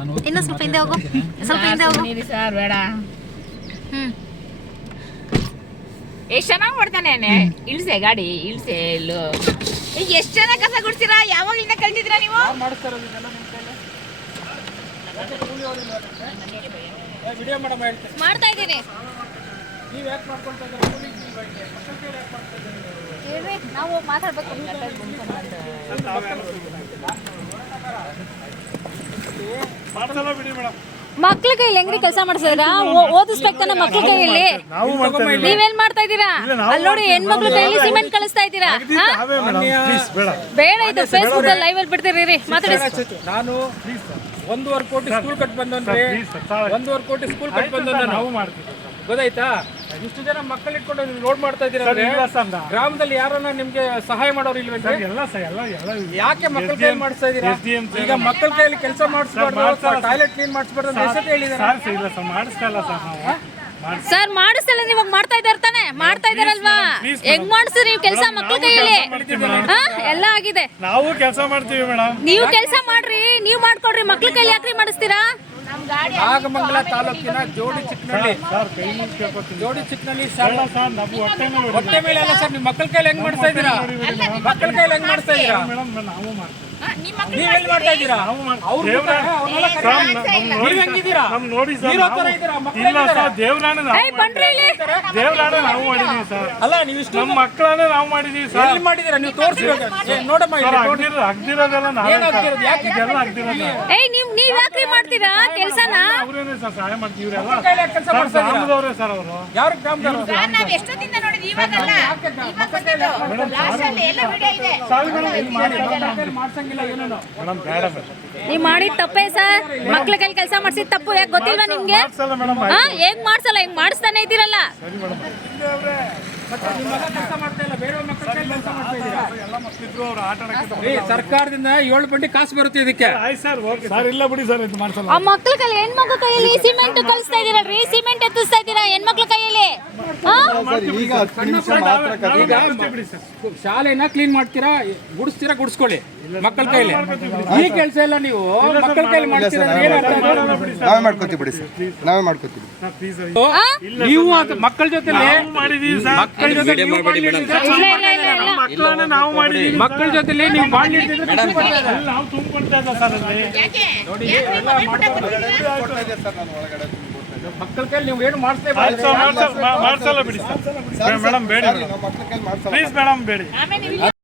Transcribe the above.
ನಾನು ಇನ್ನೂ ಸ್ವಲ್ಪ ಹಿಂದೆ ಹೋಗು. ಸ್ವಲ್ಪ ಹಿಂದೆ ಹೋಗು. ಸರ್ ಬೇಡ. ಹ್ಮ್. ಎಷ್ಟ್ ಜನ ಮಾಡ್ತಾನೆ ಇಳ್ಸೆ ಗಾಡಿ ಇಳ್ಸೆ ಇಲ್ಲು. ಈಗ ಎಷ್ಟ್ ಚೆನ್ನಾಗ್ ಕಸ ಗುಡ್ತೀರಾ ಯಾವಾಗಲಿಂದ ಕಲ್ತಿದ್ದೀರಾ ನೀವು? ಮಾಡ್ತಾ ಇದ್ದೀನಿ. ನೀವು ಮಾತಾಡ್ಬೇಕು. ಮಕ್ಳ ಕೈಲಿ ಹೆಂಗ್ರಿ ಕೆಲಸ ಮಾಡಿಸಿದ್ರ? ಓದಿಸ್ಬೇಕು ತಾನೆ ಮಕ್ಳ ಕೈಯಲ್ಲಿ. ನೀವೇನ್ ಮಾಡ್ತಾ ಇದ್ದೀರಾ? ಅಲ್ಲಿ ನೋಡಿ ಹೆಣ್ಮಕ್ಳ ಕೈಯಲ್ಲಿ ಸಿಮೆಂಟ್ ಕಳಿಸ್ತಾ ಇದ್ದೀರಾ? ಬೇಡ. ಬೇಡ ಇದು ಫೇಸ್ಬುಕ್ ಅಲ್ಲಿ ಲೈವ್ ಅಲ್ಲಿ ಬಿಡ್ತೀರಿ ರೀ ಮಾತಾಡಿ. ನಾನು ಒಂದೂವರೆ ಕೋಟಿ ಸ್ಕೂಲ್ ಕಟ್ ಬಂದ್ರೆ ಒಂದೂವರೆ ಕೋಟಿ ಸ್ಕೂಲ್ ಕಟ್ ಬಂದ ನಾವು ನಾವು ಮಾಡ್ತೀವಿ. ಗೊತ್ತಾಯ್ತಾ? ಇಷ್ಟು ಜನ ಮಕ್ಕಳು ಇಟ್ಕೊಂಡು ನೀವು ಲೋಡ್ ಮಾಡ್ತಾ ಇದ್ದೀರಾ ಗ್ರಾಮದಲ್ಲಿ ಯಾರನ್ನ ನಿಮ್ಗೆ ಸಹಾಯ ಮಾಡೋರು ಇಲ್ವೇ ಸರ್ ಎಲ್ಲ ಸರ್ ಎಲ್ಲ ಎಲ್ಲ ಯಾಕೆ ಮಕ್ಕಳ ಕೈ ಮಾಡಿಸ್ತಾ ಇದ್ದೀರಾ? ಈಗ ಮಕ್ಕಳ ಕೈಯಲ್ಲಿ ಕೆಲಸ ಮಾಡಿಸ್ಬಾರ್ದು ಟಾಯ್ಲೆಟ್ ಕ್ಲೀನ್ ಮಾಡಿಸ್ಬಾರ್ದು ಅಂತ ಸರ್ ಸರ್ ಇಲ್ಲ ಸರ್ ಮಾಡಿಸ್ತಾ ಇಲ್ಲ ಸರ್ ನಾವು. ಸರ್ ಮಾಡಿಸಲ್ಲ ಇವಾಗ ಮಾಡ್ತಾ ಇದಾರೆ ತಾನೆ? ಮಾಡ್ತಾ ಇದಾರಲ್ವಾ ಹೆಂಗ್ ಮಾಡಿಸ್ತೀರಿ ನೀವು ಕೆಲಸ ಮಕ್ಕಳ ಕೈಯಲ್ಲಿ? ಹಾ? ಎಲ್ಲ ಆಗಿದೆ. ನಾವು ಕೆಲಸ ಮಾಡ್ತೀವಿ ಮೇಡಮ್. ನೀವು ಕೆಲಸ ಮಾಡ್ರಿ ನೀವು ಮಾಡ್ಕೊಡ್ರಿ ಮಕ್ಕಳ ಕೈಯಲ್ಲಿ ಯಾಕ್ರಿ ಮಾಡಿಸ್ತೀರಾ? ನಾಗಮಂಗಲ ತಾಲೂಕಿನ ಜೋಡಿ ಚಿಕ್ಕನಹಳ್ಳಿ ಜೋಡಿ ಚಿಕ್ಕನಹಳ್ಳಿ ಬೇಡ ಸರ್. ನಾವು ಹೊಟ್ಟೆ ಮೇಲೆ ಹೊಟ್ಟೆ ಮೇಲೆ ಅಲ್ಲ ಸರ್ ನಿಮ್ಮ ಮಕ್ಕಳ ಕೈಲಿ ಹೆಂಗ್ ಮಾಡ್ತಾ ಇದ್ದೀರಾ? ಮಕ್ಕಳ ಕೈಲಿ ಹೆಂಗ್ ಮಾಡ್ತಾ ಇದ್ದೀರಾ? ಮೇಡಮ್ ನಾವು ಮಾಡ್ತೀವಿ ಮಾಡ್ತಾ ಇದ್ದೀರಾ? ಹೆಂಗಿದ್ದೀರಾ? ನೋಡಿ ಸರ್ ಹೀರೋ ತರ ನಾವು- ಇದ್ದೀರಾ? ಮಕ್ಕಳು ಇಲ್ಲ ಸರ್ ದೇವ್ರಾಣೆ ಇಲ್ಲಿ. ನಾವು ಮಾಡಿದೀವಿ ಸರ್. ಅಲ್ಲ ನೀವು ನಮ್ಮ ಮಕ್ಕಳನ್ನೇ ನಾವು ಮಾಡಿದೀವಿ ಸರ್. ಎಲ್ಲಿ ಮಾಡಿದೀರಾ ನೀವು ತೋರಿಸ್ಬೇಕು. ಏ, ನೋಡಮ್ಮ. ಅಗ್ದಿರೋ ಅಗ್ದಿರೋದೆಲ್ಲ ನಾವೇ ಯಾಕೆ ಇದೆಲ್ಲ ಏಯ್ ನೀವು? ನೀವು ಯಾಕ್ರಿ ಮಾಡ್ತೀರಾ? ಕೆಲ್ಸನ? ಅವ್ರೇನೆ ಸರ್ ಸಹಾಯ ಮಾಡ್ತೀವಿ ಇವರೆಲ್ಲ. ಕೆಲಸ ಸರ್ ಅವರು. ಯಾರು ಗ್ರಾಮದವರು? ನಾವು ಎಷ್ಟೊತ್ತಿಂದ ನೋಡಿದ್ವಿ ಇವಾಗಲ್ಲ? ಇವಾಗ ಬಂದಿದ್ದು. ಲಾಸ್ಟ್ ಅಲ್ಲಿ ಎಲ್ಲ ವಿಡಿಯೋ ಇದೆ. ಮಾಡಿ. ಮೇಡಮ್ ನೀವ್ ಮಾಡಿದ ತಪ್ಪೇ ಸರ್. ಮಕ್ಳ ಕೈಲಿ ಕೆಲಸ ಮಾಡಿಸಿದ ತಪ್ಪು ಯಾಕೆ ಗೊತ್ತಿಲ್ವಾ ನಿಮ್ಗೆ? ಮಾಡ್ಸಲ್ಲ ಹಾ ಹೆಂಗ್ ಮಾಡ್ಸಲ್ಲ ಹಿಂಗ್ ಮಾಡಿಸ್ತಾನೆ ಇದ್ದೀರಲ್ಲ. ಸರ್ಕಾರದಿಂದ ಏಳು ಬಂಡಿ ಕಾಸು ಬರುತ್ತೆ ಇದಕ್ಕೆ. ಇಲ್ಲ ಬಿಡಿ ಸರ್ ಇದು ಮಾಡ್ಸಲ್ಲ. ಆ ಮಕ್ಳ ಕೈಲಿ ಹೆಣ್ಮಕ್ಳ ಕೈಯಲ್ಲಿ ಸಿಮೆಂಟ್ ಕಲಿಸ್ತಾ ಇದೀರಲ್ರಿ ಸಿಮೆಂಟ್ ಎತ್ತಿಸ್ತಾ ಇದ್ದೀರಾ ಹೆಣ್ಮಕ್ಳ ಕೈಯಲ್ಲಿ ಶಾಲೆನ ಕ್ಲೀನ್ ಮಾಡ್ತೀರಾ? ಗುಡಿಸ್ತೀರಾ? ಗುಡಿಸ್ಕೊಳ್ಳಿ. ಮಕ್ಕಳ ಕೈಲಿ. ಈ ಕೆಲಸ ಎಲ್ಲ ನೀವು ಮಕ್ಕಳ ಕೈಲಿ ಮಾಡ್ತೀರಾ? ನಾವೇ ಮಾಡ್ಕೋತೀವಿ ಬಿಡಿ ಸರ್. ನಾವೇ ಮಾಡ್ಕೋತೀವಿ ನೀವು ಅದು ಮಕ್ಕಳ ಜೊತೆ ನಾವು ಮಾಡಿದೀವಿ ಸರ್. ಮಕ್ಕಳ ಜೊತೆ ನೀವು ಬಾಂಡ್ ಹಿಡಿದಿದ್ರೆ ಇಲ್ಲ ಇಲ್ಲ ಇಲ್ಲ. ಇಲ್ಲ ಮಕ್ಕಳನ್ನ ನಾವು ಮಾಡಿದೀವಿ ಮಕ್ಕಳ ಜೊತೆಲಿ ನೀವು ಬಾಂಡ್. ನಾವು ತುಂಬಿಕೊಳ್ತಾ ಇದ್ದ ಸರ್ ಅಲ್ಲಿ. ನೋಡಿ ಎಲ್ಲ ಮಕ್ಕಳ ಕೈಲಿ ನೀವು ಏನು ಮಾಡಿಸ್ತೇ ಮಾಡಿಸಲ್ಲ ಬಿಡಿ ಸರ್. ಮೇಡಮ್ ಬೇಡಿ. ಪ್ಲೀಸ್ ಮೇಡಮ್ ಬೇಡಿ. ಆಮೇಲೆ ನೀವು